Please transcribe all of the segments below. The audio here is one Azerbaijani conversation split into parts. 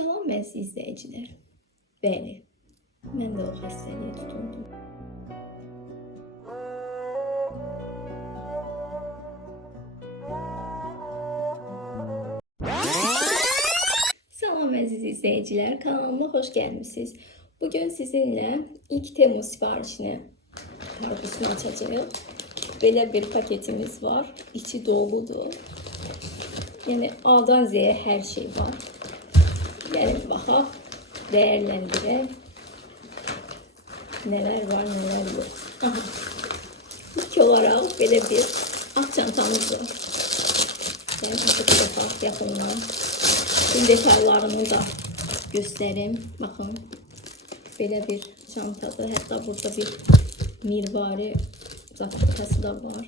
Salam əziz izləyicilər. Bəli, mən də o xəstəliyə tutundum. Salam əziz izləyicilər, kanalıma xoş gəlmisiniz. Bugün sizinlə ilk Temu sifarişini kargosunu açacağıq. Belə bir paketimiz var. İçi doludur. Yəni A'dan Z'ye hər şey var. Gəlin baxaq, dəyərləndirək. Nələr var, nələr yox. Aha. İlk olaraq belə bir ağ çantamız var. Gəlin açıb baxaq yaxından. Tüm detallarını da göstərim. Baxın, belə bir çantadır. Hətta burada bir mirvari zakıtkası da var.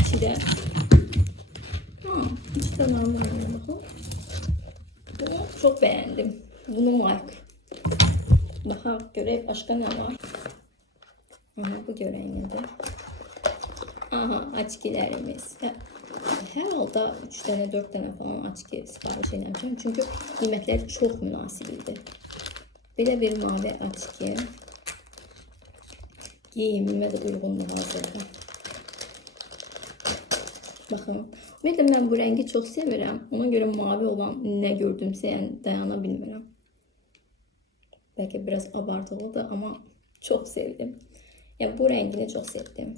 İçi de normal. Bakın. Bunu çok beğendim. Bunu like. Bakalım görək başka ne var? Aha, bu görək nədir? Aha, açkilərimiz. Hər halda 3 dənə 4 dənə falan açki sipariş eləmişəm. Çünki qiymətləri çox münasib idi. Belə bir mavi açki. Giyimimə də uyğundur hazırda. Bakın. Ümumiyyətlə mən bu rəngi çox sevirəm. Ona görə mavi olan nə gördümsə, yəni dayana bilmirəm. Bəlkə biraz abartılıdır, amma çox sevdim. Yəni bu rəngini çox sevdim.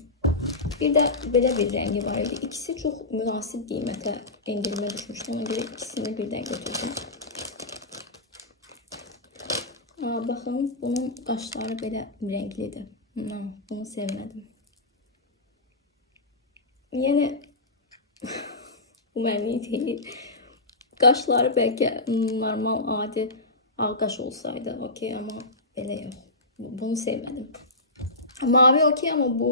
Bir də belə bir rəngi var idi. İkisi çox münasib qiymətə endirimə düşmüşdü. Ona görə ikisini birdən götürdüm. Baxın, bunun qaşları belə rənglidir. Bunu sevmədim. Yəni bu mənlik deyil. Qaşları bəlkə normal, adi ağ qaş olsaydı okey, amma belə yox. Bunu sevmədim. Mavi okey, amma bu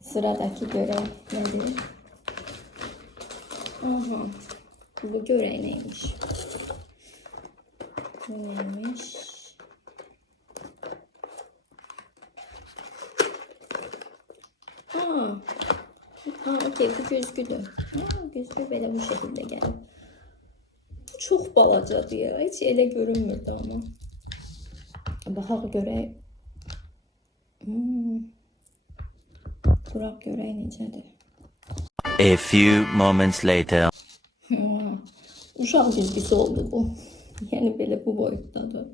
sıradakı görək nədir? Aha, bu görək neymiş? Bu neymiş? Okey, bu güzgüdür. Güzgü belə bu şəkildə gəlir. Bu çox balacadır ya. Heç elə görünmürdü amma. Baxaq görək. Quraq görək necədir. A few moments later. Uşaq güzgüsü oldu bu. Yəni belə bu boyutdadır.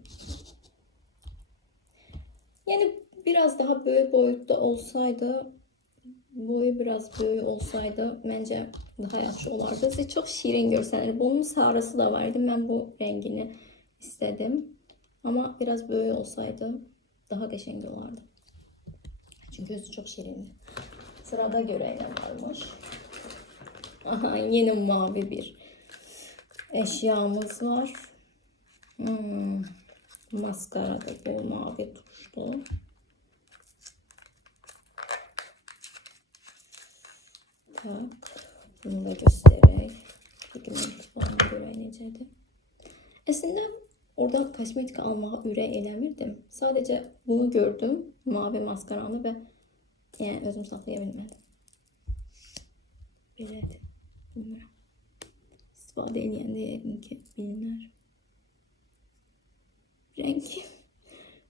Yəni biraz daha böyük boyutta olsaydı, boyu biraz böyük olsaydı bence daha yaxşı olardı. Size çok şirin görsənir. Bunun sarısı da vardı. Ben bu rengini istedim. Ama biraz böyük olsaydı daha qəşəng olardı. Çünkü özü çok şirindi. Sırada görəylə varmış. Aha, yeni mavi bir eşyamız var. Maskara da bu mavi tuşlu. Tak, bunu da göstereyim. Pigment falan görək necədir. Əslində orada kosmetik almağa ürək eləmirdim. Sadəcə bunu gördüm, mavi maskaranı və yəni özüm saxlaya bilmədim. Belədir. Bilmirəm. İstifadə eləyəndə yəqin ki bilinər.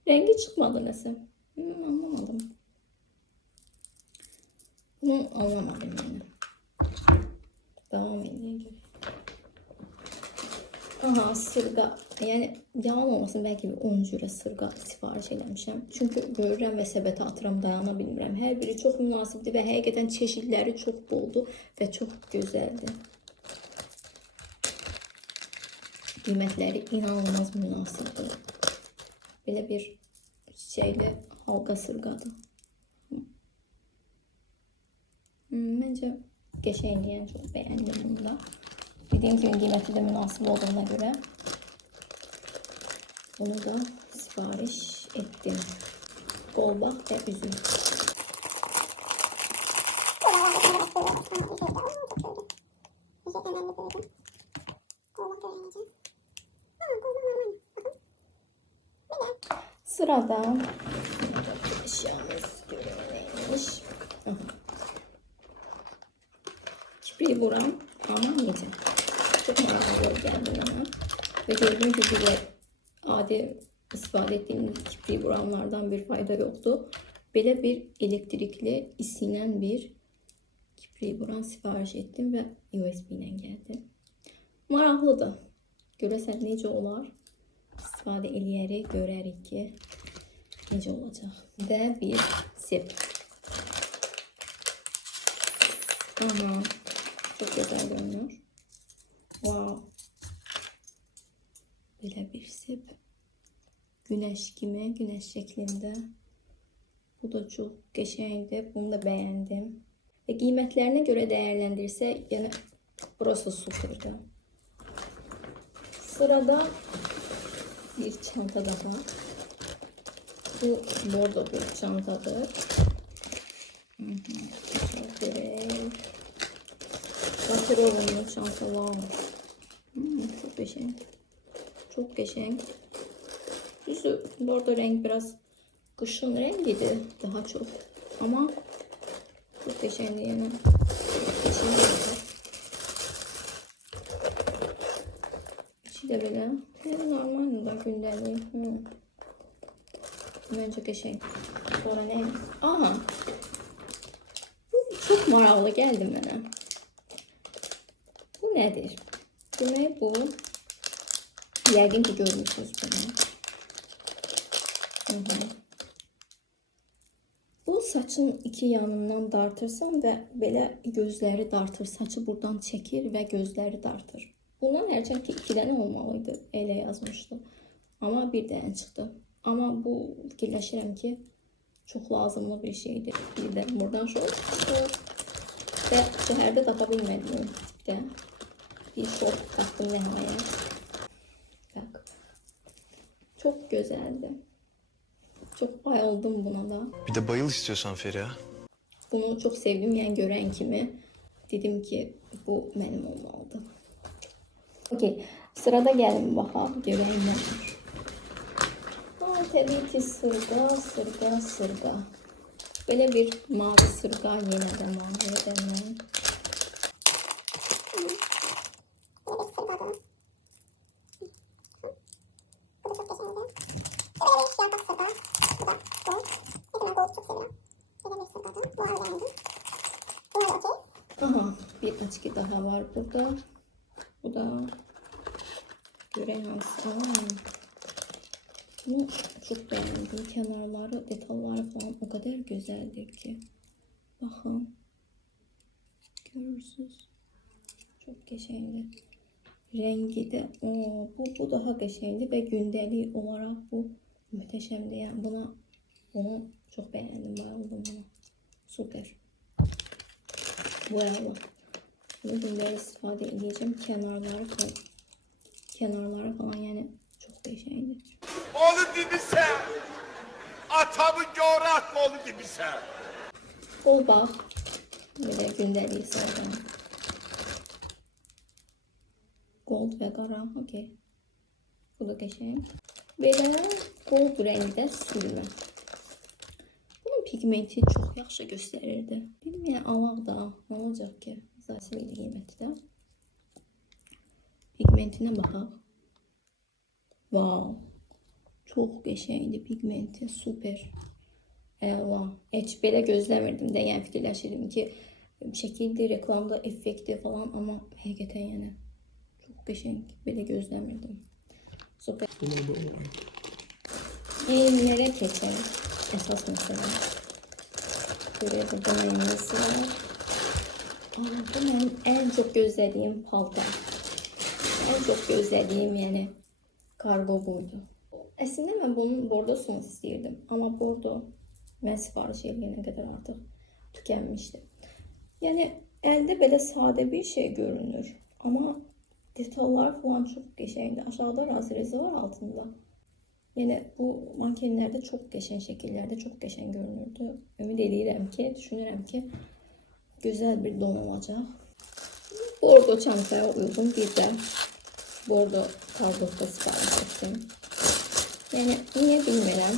Rengi çıxmadı nəsə. Anlamadım. Bunu anlamadım yani. Devam edeyim. Aha, sırğa. Yani yalan olmasın, belki bir 10 cürə sırğa sifariş eləmişəm. Çünkü görürəm və səbətə atıram, dayana bilmirəm. Hər biri çox münasibdir və həqiqətən çeşidləri çox boldur və çox gözəldir. Qiymətləri inanılmaz münasibdir. Belə bir çiçəkli halqa sırğadır. Bence qəşəngliyini çok beğendim bunda. Dediğim gibi qiyməti de münasib olduğuna göre bunu da sipariş ettim. Qolbaq və üzüm. Sırada eşyamız görünmeymiş. Bir buram ama yiyeceğim. çok maraqlı gəldi mənə. Və gördüyüm gibi adi istifadə etdiyimiz kiprik vuranlardan bir fayda yoxdur. Belə bir elektrikli isinen bir kiprik vuran sipariş etdim və USB ilə gəldi. Maraqlıdır. Görəsən necə olar? İstifadə eləyərik, görərik ki, necə olacaq. Və bir sep. Aha, çok güzel görünüyor. Wow. Belə bir sep. Güneş kimi, güneş şeklinde. Bu da çok qəşəngdir. Bunu da beğendim. Ve qiymətlərinə görə dəyərləndirsə, yəni burası superdir. Sırada bir çanta daha. Bu bordo bir çantadır. Bakırolunlu çantalar. Çok qəşəng. Çok qəşəng. Düzdür, bordo renk biraz kışın rengidir daha çok. Ama çok qəşəngdir yəni. İçi de belə. Yəni normal da gündəlik. Bence qəşəng. Sonra ne? Aha. Bu çok maraqlı geldi mənə. Bu nedir? Demək bu. Yəqin ki görmüşsünüz bunu. Bu saçın iki yanından dartırsan ve böyle gözleri dartır. Saçı buradan çekir ve gözleri dartır. Bundan hərçən ki 2 dənə olmalıydı. Elə yazmışdı. Ama bir dənə çıxdı. Ama bu fikirləşirəm ki çok lazımlı bir şeydir. Bir de buradan şort çıxdı. Ve şəhərdə tapa bilmədiyim tipdə bir şort tapdım nəhayət. Bak. Çok güzeldi. Çok bayıldım buna da. Bir de bayıl istiyorsan Feriha. Bunu çok sevdim yani gören kimi. Dedim ki bu benim olmalıdı. Okey. Sırada gelin bakalım. Göreyim ne var. Tabii ki sırga. Böyle bir mavi sırga yine de mavi demem. Aha, bir açık daha var burada. Bu da göremez. Bunu çok beğendim. Kenarları, detayları falan o kadar güzeldir ki. Bakın. Görürsünüz. Çok qəşəngdir. Rengi de bu daha qəşəngdir ve gündəlik olarak bu mühteşemdi. Yani bunu çok beğendim. Bayıldım buna. Süper. Bayağı. Bunu gündəlik istifadə edeceğim. Kenarları falan yani çok qəşəngdir. Oğlu dibise, atamı coğraf oğlu dibise. Bol bak. Böyle gündəlik sardan. Gold ve qara. Okey. Bu da qəşəng. Belə gold rəngdə sürmə. Bunun pigmenti çox yaxşı göstərirdi. Bilməyən alaq da ne olacaq ki? Zaten bir qiyməti də. Pigmentinə baxaq. Wow. Çok qəşəngdir pigmenti. Super. Əla. Heç belə gözləmirdim də. Yəni fikirləşirdim ki şəkildə, reklamda, effekti falan ama həqiqətən yəni çok qəşəng. Belə gözləmirdim. Super. Giyimlərə keçək. Əsas məsələ. Buraya burada nəyimiz var? Bu benim en çok gözlediğim paltar. En çok gözlediğim yani kargo buydu. Aslında ben bunun bordosunu istəyirdim. Ama bordo ben sipariş edene kadar artık tükenmişti. Yani elde böyle sade bir şey görünür. Ama detaylar falan çok qəşəngdir. Aşağıda razrezi var altında. Yani bu mankenlerde çok qəşəng şekillerde çok qəşəng görünürdü. Ümid edirəm ki, düşünürəm ki güzel bir don olacak. Bordo çantaya uygun bir de bordo kargoda sipariş ettim. Yani niye bilmirəm.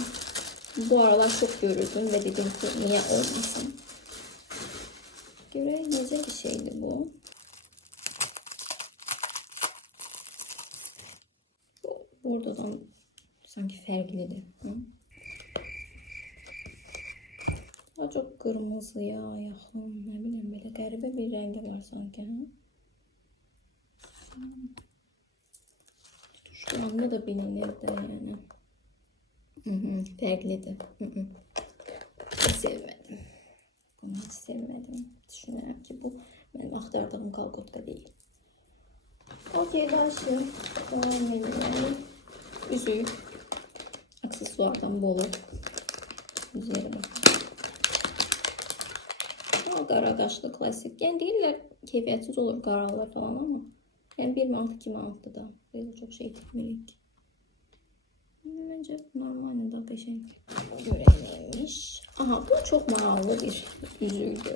Bu aralar çok görürdüm ve dedim ki niye olmasın. Görək necə bir şeydi bu. Bordodan sanki fərqlidir. Hı? Daha çok kırmızıya yaxın, ne bileyim, belə qəribə bir rəngi var sanki. Tutuşlarında da bilinir de yani. Fərqlidir. Hiç sevmedim. Bunu hiç sevmedim. Düşünürəm ki bu benim axtardığım kalkotka değil. Okey, başlayalım. Devam edelim. Üzük. Aksesuardan bolu. Üzerine bakın. Qara qaşlı klasik. Yəni deyirlər keyfiyyətsiz olur qaralar falan ama yəni 1 manat 2 manatdır da. Belə çox şey tikmirik. Bence normal da qəşəng. Görənəymiş. Aha, bu çox maraqlı bir üzüydü.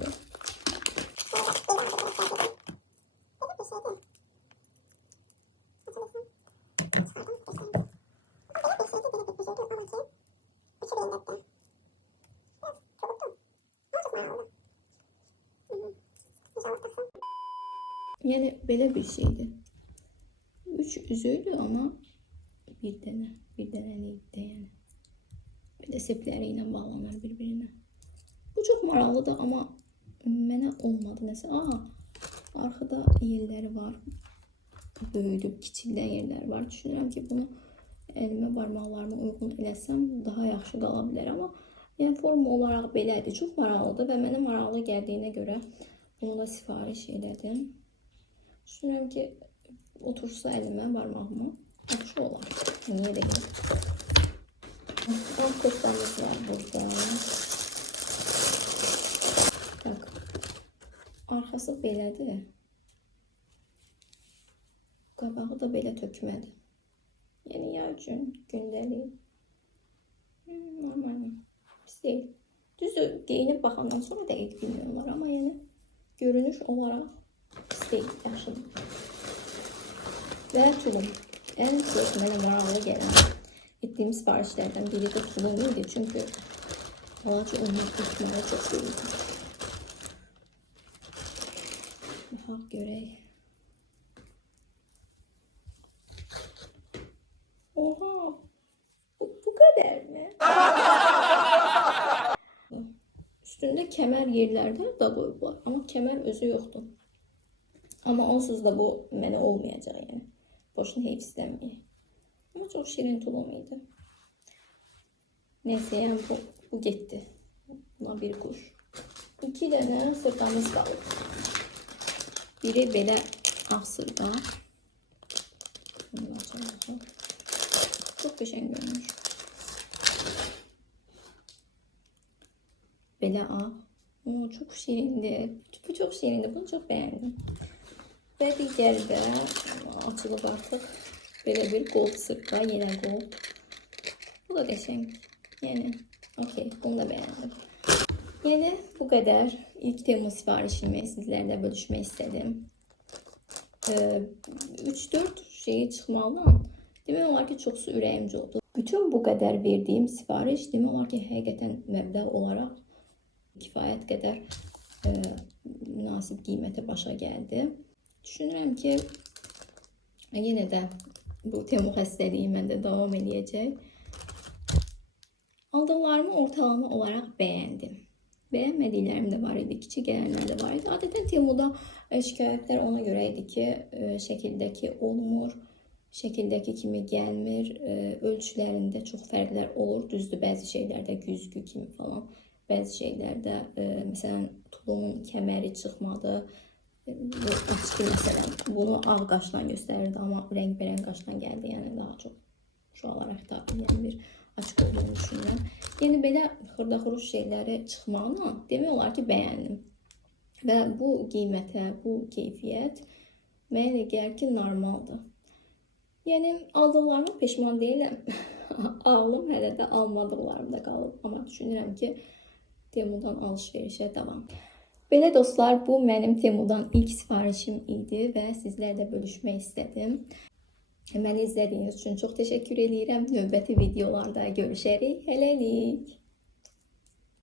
Yəni belə bir şeydi. 3 üzüydü ama bir dənəlikdi yəni. Bir də sepləri ilə bağlanır bir-birinə. Bu çox maraqlıdır amma mənə olmadı. Mesela arkada yerləri var. Böyüdüb kiçildən yerləri var. Düşünürəm ki bunu əlimə barmaqlarıma uyğun eləsəm daha yaxşı qala bilər amma yəni forma olaraq belədir. Çox maraqlıdır və mənə maraqlı gəldiyinə görə bunu da sifariş elədim. Düşünürəm ki otursa əlimə barmağıma yaxşı olar. Niyə deyil? Alt kırtlamız var burada. Bak. Arxası belədir. Qabağı da belə tökmədi. Yəni ya üçün gündəlik. Normal. Pis deyil. Düzdür, geyinib baxandan sonra dəqiq bilmiyorlar amma yəni görünüş olaraq pis deyil, yaxşıdır. Və tulum. En çok mənə maraqlı gələn etdiyim sifarişlərdən biri də tulum idi. Çünki balaca olmaq ihtimalı çox böyükdür. Baxaq görək. Oha! Bu kadar mı? Üstünde kemer yerlerde da koyublar. Ama kemer özü yoktu. Ama onsuz da bu mənə olmayacaq yani. Boşuna heyfsizlənməyək. Ama çok şirin tulum idi. Neyse yani bu gitti. Buna bir kuş. 2 dənə sırtlamız qalıb. Biri belə ağ sırda. Bunu açalım. Çok qəşəng görünür. Belə ağ. Çok şirindi. Bu çok şirindi. Bunu çok beğendim. Ve digəri də açılıb artıq. Belə bir gold sırtla. Yenə gold. Bu da qəşəng. Yəni okey. Bunu da beğendim. Yəni bu qədər. İlk Temmuz sifarişimi sizlərlə bölüşmək istədim. 3-4 şeyi çıxmalıdan demək olar ki çoxsu ürəyimci oldu. Bütün bu qədər verdiyim sifariş demək olar ki həqiqətən məbləğ olaraq kifayət qədər münasib qiymətə başa gəldi. Düşünürəm ki yenə də bu Temmuz xəstəliyi məndə davam edəcək. Aldıqlarımı ortalama olaraq bəyəndim. Bəyənmədiklərim də var idi, kiçik gələnlər də var idi. Adətən Temmuzda şikayətlər ona görə idi ki, şəkildəki olmur, şəkildəki kimi gəlmir, ölçülərində çox fərqlər olur. Düzdür, bəzi şeylərdə güzgü kimi falan, bəzi şeylərdə məsələn tulumun kəməri çıxmadı. Bu açıqdır məsələn. Bunu ağ qaşla göstərirdi, amma rəngbərəng qaşla gəldi. Yəni daha çox şu olaraq da yəni bir açıq olduğunu düşünürəm. Yəni belə xırda-xuruş şeyləri çıxmağına demək olar ki bəyəndim. Və bu qiymətə, bu keyfiyyət mənə elə gəlir ki normaldır. Yəni aldıqlarıma peşman deyiləm. Ağlım hələ də almadıqlarımda qalıb. Amma düşünürəm ki Temudan alış-verişə davam. Belə dostlar, bu mənim Temudan ilk sifarişim idi və sizlərlə bölüşmək istədim. Məni izlədiyiniz üçün çox təşəkkür edirəm. Növbəti videolarda görüşərik. Hələlik.